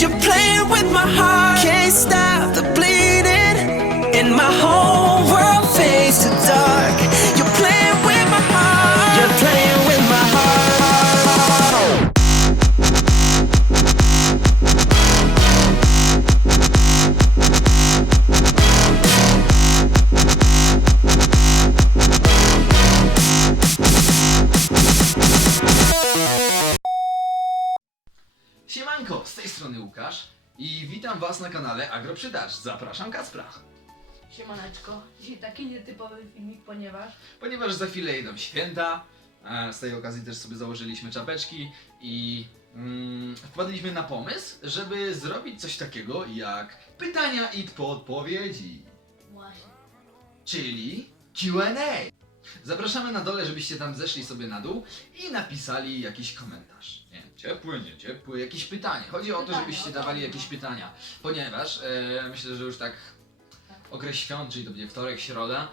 You're playing with my heart. Can't stop strony Łukasz i witam was na kanale Agroprzydacz. Zapraszam Kacpra. Siemaneczko, dzisiaj taki nietypowy filmik, ponieważ Ponieważ za chwilę idą święta, e, z tej okazji też sobie założyliśmy czapeczki i mm, wpadliśmy na pomysł, żeby zrobić coś takiego jak pytania i podpowiedzi, właśnie czyli Q&A. Zapraszamy na dole, żebyście tam zeszli sobie na dół i napisali jakiś komentarz. Nie ciepły, nie ciepły, jakieś pytanie. Chodzi o to, żebyście o to dawali jakieś pytania, ponieważ e, myślę, że już tak okres świąt, czyli to będzie wtorek, środa,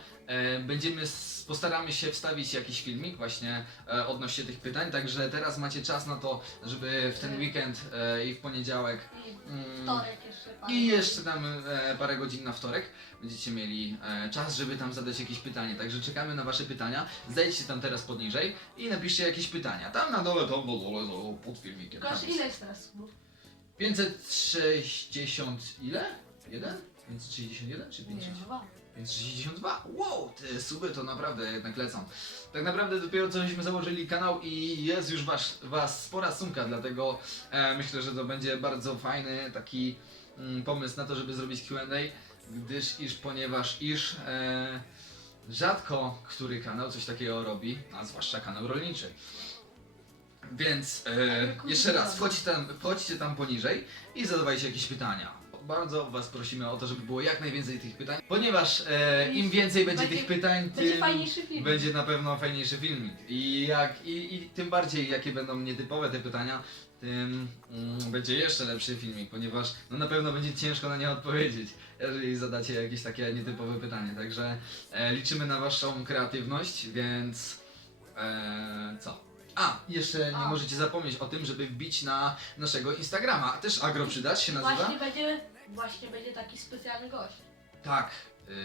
będziemy, s- postaramy się wstawić jakiś filmik właśnie e, odnośnie tych pytań, także teraz macie czas na to, żeby w ten weekend e, i w poniedziałek i mm, wtorek jeszcze pan. i jeszcze tam e, parę godzin na wtorek będziecie mieli e, czas, żeby tam zadać jakieś pytanie. Także czekamy na wasze pytania. Zajdźcie tam teraz poniżej i napiszcie jakieś pytania. Tam na dole, tam na dole, no, pod filmikiem. Jest. ile jest teraz subów? 560 ile? Jeden? 561 czy Nie, 560? Dwa. 562. Wow, te suby to naprawdę jednak lecą. Tak naprawdę dopiero co żeśmy założyli kanał i jest już was, was spora sumka, dlatego e, myślę, że to będzie bardzo fajny taki mm, pomysł na to, żeby zrobić Q&A, gdyż iż, ponieważ iż e, rzadko który kanał coś takiego robi, a zwłaszcza kanał rolniczy. Więc e, jeszcze raz, wchodźcie tam, wchodźcie tam poniżej i zadawajcie jakieś pytania. Bardzo Was prosimy o to, żeby było jak najwięcej tych pytań, ponieważ e, im więcej będzie, Będzie- tych pytań, Będzie tym fajniejszy film. będzie na pewno fajniejszy filmik. I, jak, i, i tym bardziej, jakie będą nietypowe te pytania, tym mm, będzie jeszcze lepszy filmik, ponieważ no, na pewno będzie ciężko na nie odpowiedzieć, jeżeli zadacie jakieś takie nietypowe pytanie. Także e, liczymy na Waszą kreatywność, więc e, co? A, jeszcze nie A. możecie zapomnieć o tym, żeby wbić na naszego Instagrama. Też Agro Przydacz się nazywa? Właśnie będzie, właśnie będzie taki specjalny gość. Tak, yy,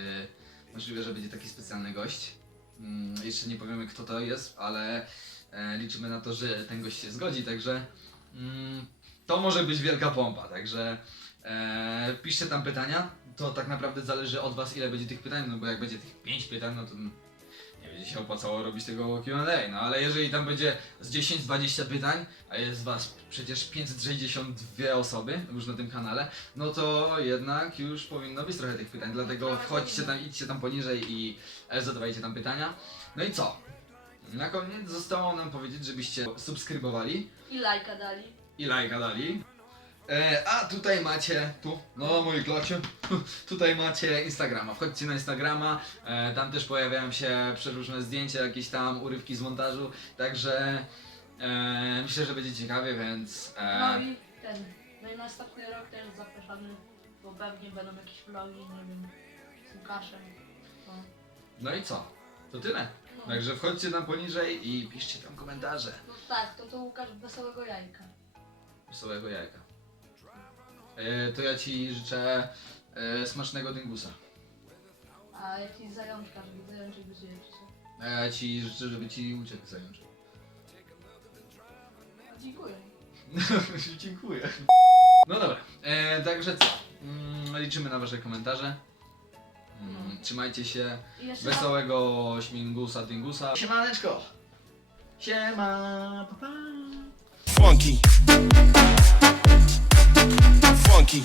możliwe, że będzie taki specjalny gość. Mm, jeszcze nie powiemy kto to jest, ale e, liczymy na to, że ten gość się zgodzi, także mm, to może być wielka pompa, także e, piszcie tam pytania. To tak naprawdę zależy od was ile będzie tych pytań, no bo jak będzie tych 5 pytań, no to nie będzie się opłacało robić tego Q&A, no ale jeżeli tam będzie z 10-20 pytań, a jest was przecież 562 osoby już na tym kanale, no to jednak już powinno być trochę tych pytań, dlatego wchodźcie tam, idźcie tam poniżej i zadawajcie tam pytania. No i co? Na koniec zostało nam powiedzieć, żebyście subskrybowali I lajka dali. i lajka dali. E, a tutaj macie, tu, no moi klacie, tutaj macie Instagrama. Wchodźcie na Instagrama, e, tam też pojawiają się przeróżne zdjęcia, jakieś tam urywki z montażu, także e, myślę, że będzie ciekawie, więc e, No i ten. No i następny rok też zapraszamy, bo pewnie będą jakieś vlogi, nie wiem, z Łukaszem. No. no i co? To tyle. Także wchodźcie tam poniżej i piszcie tam komentarze. No tak, to to Łukasz wesołego jajka. Wesołego jajka. E, to ja ci życzę e, smacznego dyngusa. A ja ci zajączka, żeby zajączek żyje A ja ci życzę, żeby ci uciekł zajączek. No, dziękuję. Dziękuję. No dobra, e, także co? Mm, liczymy na wasze komentarze. Mm, trzymajcie się. I jeszcze raz- Wesołego śmigusa, dyngusa. Siemaneczko! Siema! Pa, pa. Funky. funky.